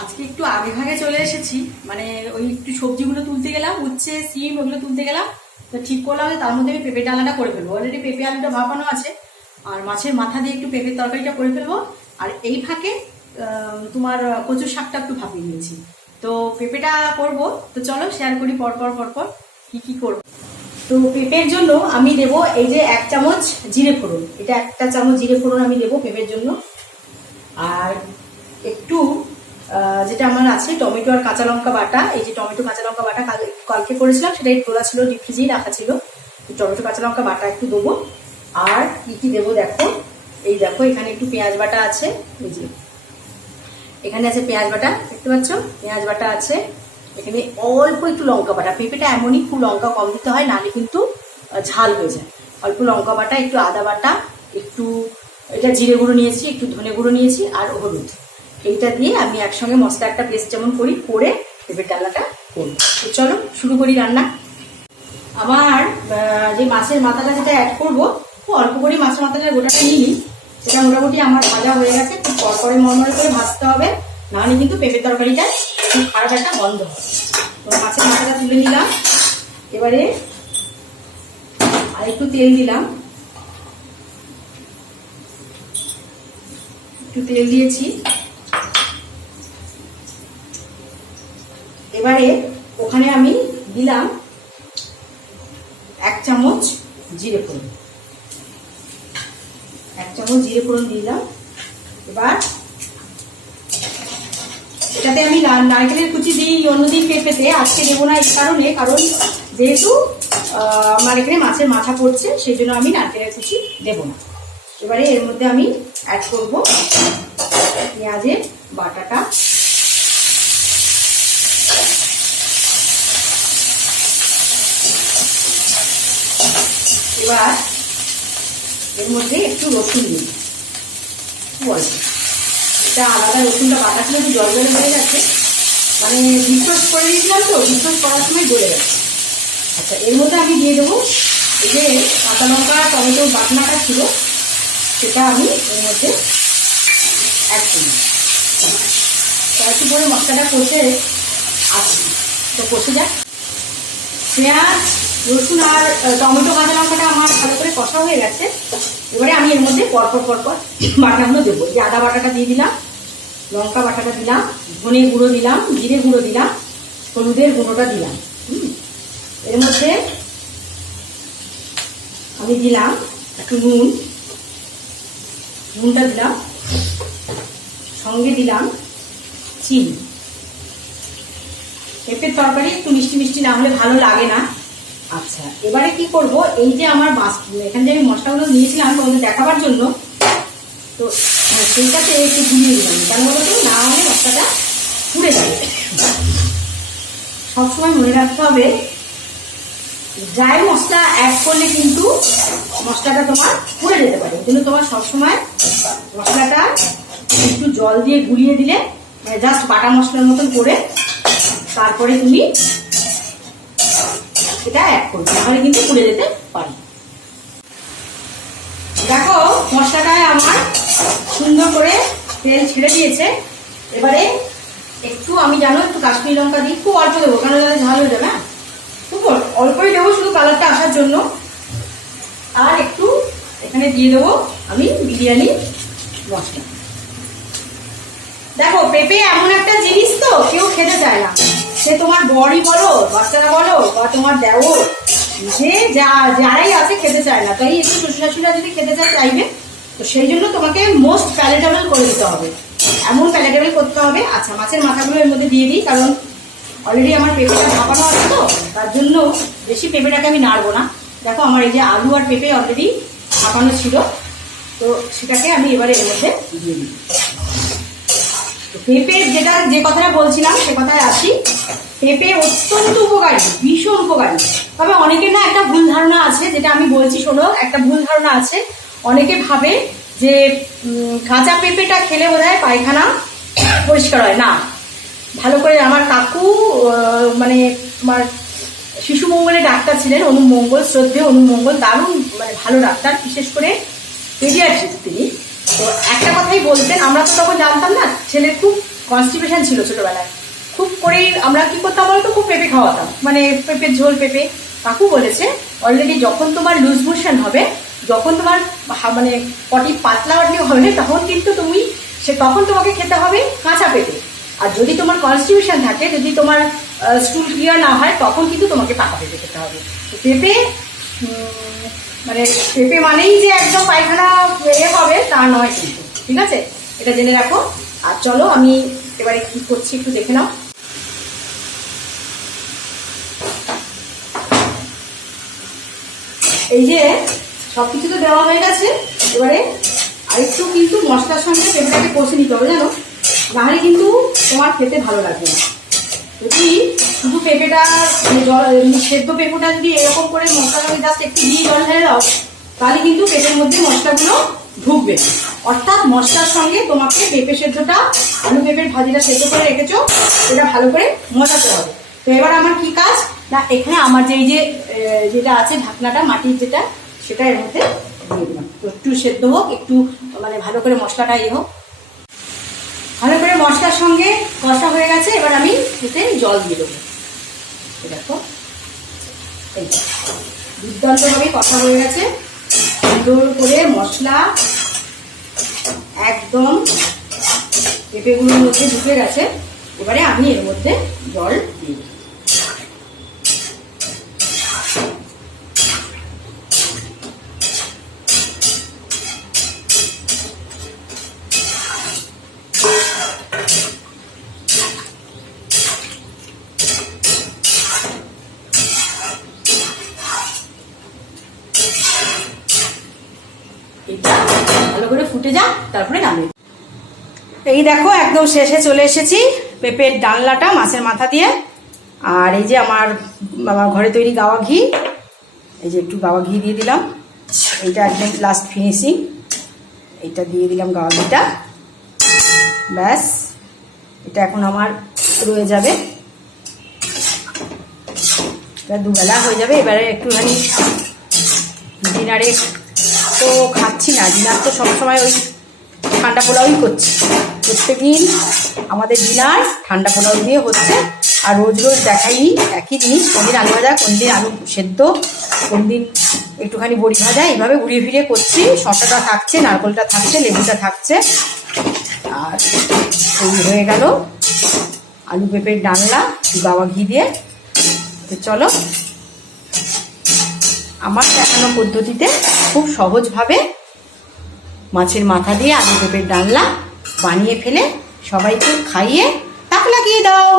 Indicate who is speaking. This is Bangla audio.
Speaker 1: আজকে একটু আগে ভাগে চলে এসেছি। মানে ওই একটু সবজিগুলো তুলতে গেলাম, উচ্ছে, সিম ওগুলো তুলতে গেলাম। তো ঠিক করলাম তার মধ্যে আমি পেঁপে ডালাটা করে ফেলব। অলরেডি পেঁপে আলুটা ভাপানো আছে। আর মাছের মাথা দিয়ে একটু পেঁপের তরকারিটা করে ফেলব। আর এই ফাঁকে তোমার কচুর শাকটা একটু ভাপিয়ে নিয়েছি। তো পেঁপেটা করব। তো চলো শেয়ার করি পরপর পরপর কি কি করব। তো পেঁপের জন্য আমি দেবো এই যে এক চামচ জিরে ফোড়ন। এটা একটা চামচ জিরে ফোড়ন আমি দেবো পেঁপের জন্য। আর একটু যেটা আমার আছে, টমেটো আর কাঁচা লঙ্কা বাটা। এই যে টমেটো, কাঁচা লঙ্কা বাটা কাল- কালকে করেছিলাম, সেটাই তোলা ছিল ডিপ ফ্রিজেই রাখা ছিল। টমেটো, কাঁচা লঙ্কা বাটা একটু দেবো। আর কি কি দেবো দেখো? এই দেখো, এখানে একটু পেঁয়াজ বাটা আছে। এই যে, এখানে আছে পেঁয়াজ বাটা, দেখতে পাচ্ছ? পেঁয়াজ বাটা আছে। এখানে অল্প একটু লঙ্কা বাটা। পেঁপেটা এমনই খুব লঙ্কা কম দিতে হয়, নাহলে কিন্তু ঝাল হয়ে যায়। অল্প লঙ্কা বাটা, একটু আদা বাটা, একটু, এটা জিরে গুঁড়ো নিয়েছি, একটু ধনে গুঁড়ো নিয়েছি, আর হলুদ। এইটা দিয়ে আমি একসঙ্গে মশলা একটা পেস্ট যেমন করি, করে পেঁপের ডালাটা করি তো চলো, শুরু করি রান্না। আমার যে মাছের মাথাটা যেটা অ্যাড করব, খুব অল্প করে মাছের মাথাটা গোটাটা নিয়ে নিই। সেটা মোটামুটি আমার ভাজা হয়ে গেছে খুব পর পরপরে মরমরে করে ভাজতে হবে। নাহলে কিন্তু পেঁপের তরকারিটা খুব খারাপ একটা গন্ধ হবে। মাছের মাথাটা তুলে নিলাম। এবারে আর একটু তেল দিলাম। একটু তেল দিয়েছি। এবারে ওখানে আমি দিলাম এক চামচ জিরে ফোড়ন। এক চামচ জিরে ফোড়ন দিলাম। এবার এটাতে আমি নারকেলের কুচি দিই অন্যদিন পেঁপেতে। আজকে দেবো না এই কারণে, কারণ যেহেতু আমার এখানে মাছের মাথা পড়ছে, সেই জন্য আমি নারকেলের কুচি দেবো না। এবারে এর মধ্যে আমি অ্যাড করব পেঁয়াজের বাটাটা। এবার এর মধ্যে একটু রসুন দিই। অল্প এটা আলাদা রসুনটা বাটা ছিল জল জলে হয়ে গেছে। মানে ডিসপোজ করে দিয়েছিলাম তো ডিসপোজ করার সময় গলে গেছে। আচ্ছা এর মধ্যে আমি দিয়ে দেবো এই যে কাঁচা লঙ্কা, টমেটো বাটনাটা ছিল, সেটা আমি এর মধ্যে অ্যাড করি কয়েকটি করে মশলাটা কষে আসছি তো কষে যাক। পেঁয়াজ রসুন আর টমেটো কাঁচা লঙ্কাটা আমার ভালো করে কষা হয়ে গেছে। এবারে আমি এর মধ্যে পরপর পরপর বাটাগুলো দেবো। যে আদা বাটাটা দিয়ে দিলাম, লঙ্কা বাটাটা দিলাম, ধনে গুঁড়ো দিলাম, জিরে গুঁড়ো দিলাম, হলুদের গুঁড়োটা দিলাম। এর মধ্যে আমি দিলাম একটু নুন। নুনটা দিলাম, সঙ্গে দিলাম চিনি। পেঁপের তরকারি একটু মিষ্টি মিষ্টি না হলে ভালো লাগে না। আচ্ছা এবারে কি করব? এই যে আমার মাছ এখানে যে আমি মশলাগুলো নিয়েছিলাম তোমাদের দেখাবার জন্য তো হ্যাঁ, সেইটাতে একটু গুলিয়ে দিলাম। কেন বলো তো? না হলে মশলাটা পুড়ে যাবে। সবসময় মনে রাখতে হবে ড্রাই মশলা অ্যাড করলে কিন্তু মশলাটা তোমার পুড়ে যেতে পারে। এই জন্য তোমার সবসময় মশলাটা একটু জল দিয়ে গুলিয়ে দিলে জাস্ট বাটা মশলার মতন করে তারপরে তুমি এটা অ্যাড করবে তাহলে কিন্তু পুড়ে যেতে পারে। দেখো, মশলাটায় আমার সুন্দর করে তেল ছেড়ে দিয়েছে। এবারে একটু আমি জানো, একটু কাশ্মীরি লঙ্কা দিই, খুব অল্প দেবো, কেন ঝাল হয়ে যাবে হ্যাঁ? খুব অল্প- অল্পই দেবো শুধু কালারটা আসার জন্য। আর একটু এখানে দিয়ে দেবো আমি বিরিয়ানি মশলা। দেখো, পেঁপে এমন একটা জিনিস তো বলো, বাচ্চারা বলো, বা তোমার দেওর যে যা, যারাই আছে, খেতে চায় না। তাই একটু শ্বশুর শাশুড়িরা যদি খেতে চায় চাইবে তো সেই জন্য তোমাকে মোস্ট প্যালেটেবল করে দিতে হবে। এমন প্যালেটেবল করতে হবে। আচ্ছা মাছের মাথাগুলো এর মধ্যে দিয়ে দিই, কারণ অলরেডি আমার পেঁপেটা ভাপানো আছে তো, তার জন্য বেশি পেঁপেটাকে আমি নাড়বো না। দেখো, আমার এই যে আলু আর পেঁপে অলরেডি ভাপানো ছিল। তো সেটাকে আমি এবারে এর মধ্যে দিয়ে দিই। পেঁপের যেটা, যে কথাটা বলছিলাম, সে কথায় আসি। পেঁপে অত্যন্ত উপকারী, ভীষণ উপকারী। তবে অনেকের না একটা ভুল ধারণা আছে, যেটা আমি বলছি, শোনো, একটা ভুল ধারণা আছে। অনেকে ভাবে যে কাঁচা পেঁপেটা খেলে বোধ হয় পায়খানা পরিষ্কার হয়। না, ভালো করে আমার কাকু মানে আমার শিশু মঙ্গলে ডাক্তার ছিলেন, অনু মঙ্গল শ্রদ্ধে অনু মঙ্গল, দারুণ মানে ভালো ডাক্তার, বিশেষ করে পেডিয়াট্রিক তিনি। তো একটা কথাই বলতেন, আমরা তো তখন জানতাম না ছেলের খুব কনস্টিপেশন ছিল ছোটবেলায়। খুব করেই আমরা কি করতাম বলতো? খুব পেঁপে খাওয়াতাম। মানে পেঁপের ঝোল পেঁপে। কাকু বলেছে অলরেডি যখন তোমার লুজ মোশন হবে, যখন তোমার মানে পটি পাতলা পাতলি হবে, তখন কিন্তু তুমি সে, তখন তোমাকে খেতে হবে কাঁচা পেঁপে। আর যদি তোমার কনস্টিটিউশন থাকে, যদি তোমার স্টুল ক্লিয়ার না হয়, তখন কিন্তু তোমাকে পাকা পেঁপে খেতে হবে। পেঁপে মানে পেঁপে মানেই যে একদম পায়খানা এ হবে, তা নয় কিন্তু। ঠিক আছে? এটা জেনে রাখো। আর চলো আমি এবারে কি করছি একটু দেখে নাও। এই যে সব কিছু তো দেওয়া হয়ে গেছে, এবারে আরেকটু কিন্তু মশলার সঙ্গে পেঁপেটাকে কষে নিতে হবে, জানো? নাহলে কিন্তু তোমার খেতে ভালো লাগবে না। যদি শুধু পেঁপেটা মানে সেদ্ধ পেঁপেটা যদি এরকম করে মশলা জাস্ট একটু দিয়ে জল ঢেলে দাও, তাহলে কিন্তু পেঁপের মধ্যে মশলাগুলো ঢুকবে। অর্থাৎ মশলার সঙ্গে তোমাকে পেঁপে সেদ্ধটা, আলু পেঁপের ভাজিটা সেদ্ধ করে রেখেছো এটা ভালো করে মজাতে হবে। তো এবার আমার কি কাজ? না, এখানে আমার যে এই যে যেটা আছে ঢাকনাটা, মাটির যেটা, সেটা এর মধ্যে তো একটু সেদ্ধ হোক, একটু মানে ভালো করে মশলাটা ইয়ে হোক। ভালো করে মশলার সঙ্গে কষা হয়ে গেছে, এবার আমি এতে জল দিয়ে দেবো। দেখো। দুর্দান্তভাবে কষা হয়ে গেছে। সুন্দর করে মশলা একদম পেঁপেগুলোর মধ্যে ঢুকে গেছে। এবারে আমি এর মধ্যে জল দিয়ে দেবো এটা ভালো করে ফুটে যাক, তারপরে নামে এই দেখো, একদম শেষে চলে এসেছি পেঁপের ডালনাটা মাছের মাথা দিয়ে। আর এই যে আমার আমার ঘরে তৈরি গাওয়া ঘি, এই যে একটু গাওয়া ঘি দিয়ে দিলাম। এইটা একদম লাস্ট ফিনিশিং এইটা দিয়ে দিলাম গাওয়া ঘিটা। ব্যাস, এটা এখন আমার রয়ে যাবে। এটা দুবেলা হয়ে যাবে, এবারে একটুখানি ডিনারে তো খাচ্ছি না, ডিনার তো সবসময় ওই ঠান্ডা পোলাওই করছি। প্রত্যেকদিন আমাদের ডিনার ঠান্ডা পোলাও দিয়ে হচ্ছে, আর রোজ রোজ দেখাই একই জিনিস কোনদিন আলু ভাজা কোনদিন আলু সেদ্ধ কোনদিন একটুখানি বড়ি ভাজা, এইভাবে ঘুরিয়ে ফিরিয়ে করছি। শসাটা থাকছে, নারকলটা থাকছে, লেবুটা থাকছে। আর এই হয়ে গেল আলু পেঁপের ডালনা, বাবা ঘি দিয়ে। তো চলো আমার দেখানো পদ্ধতিতে খুব সহজভাবে মাছের মাথা দিয়ে আলু পেঁপের ডালনা বানিয়ে ফেলে সবাইকে খাইয়ে তাক লাগিয়ে দাও।